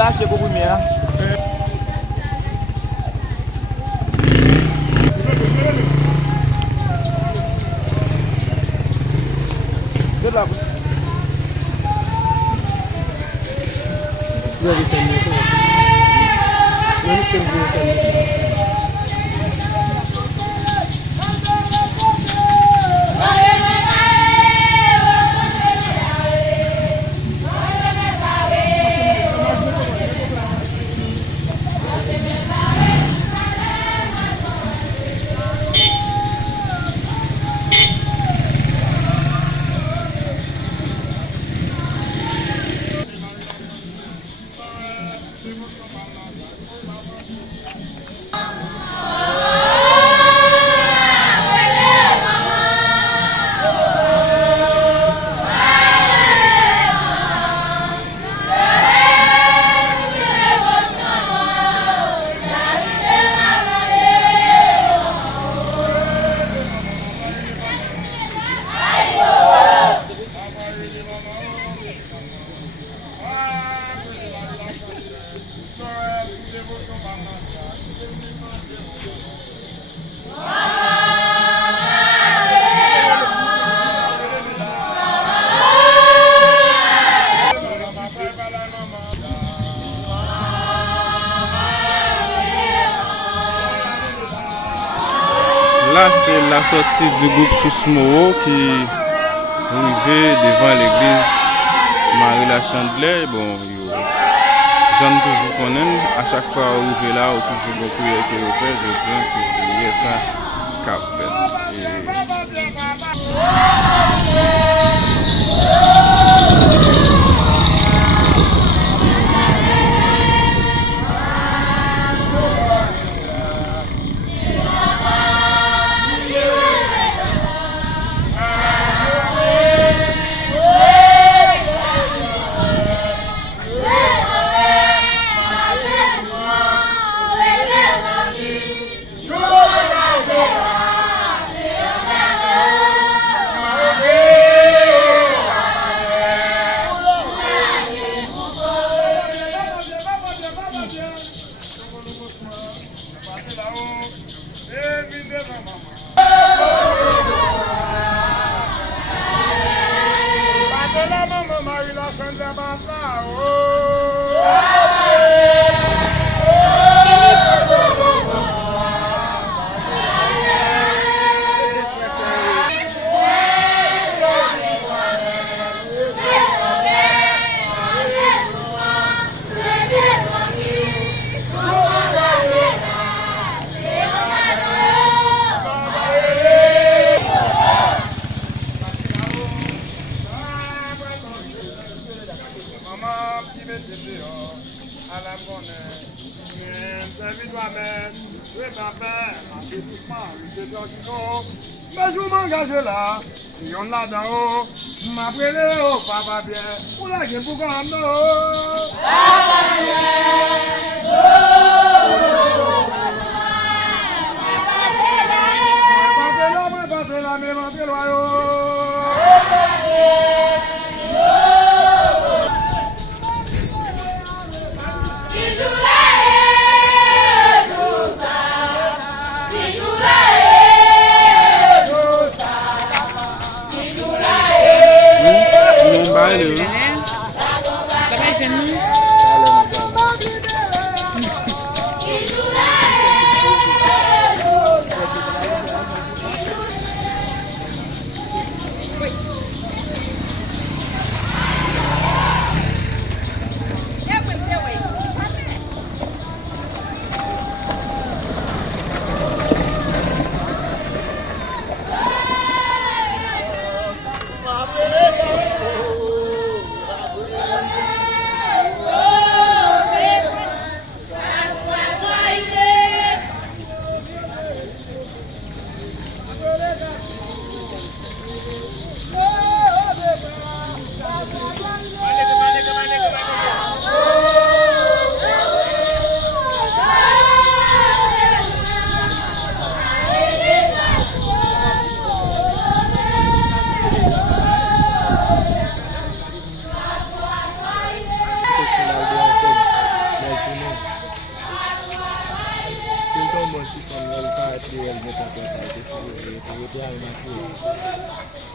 Lâche pour première. De là. Là, c'est la sortie du groupe Sousmoro qui arrivait devant l'église Marie-la-Chandelière. Bon, j'en toujours connais. À chaque fois, arrivé là, on toujours beaucoup avec le père. Je dis, c'est ça qu'a fait. Mais je m'engage là, si on l'a dans haut, m'appelez au papa bien, pour la gueule pour qu'on nous. Papa si fòm el pa et li el met an konta, te si yo te a yon akouye.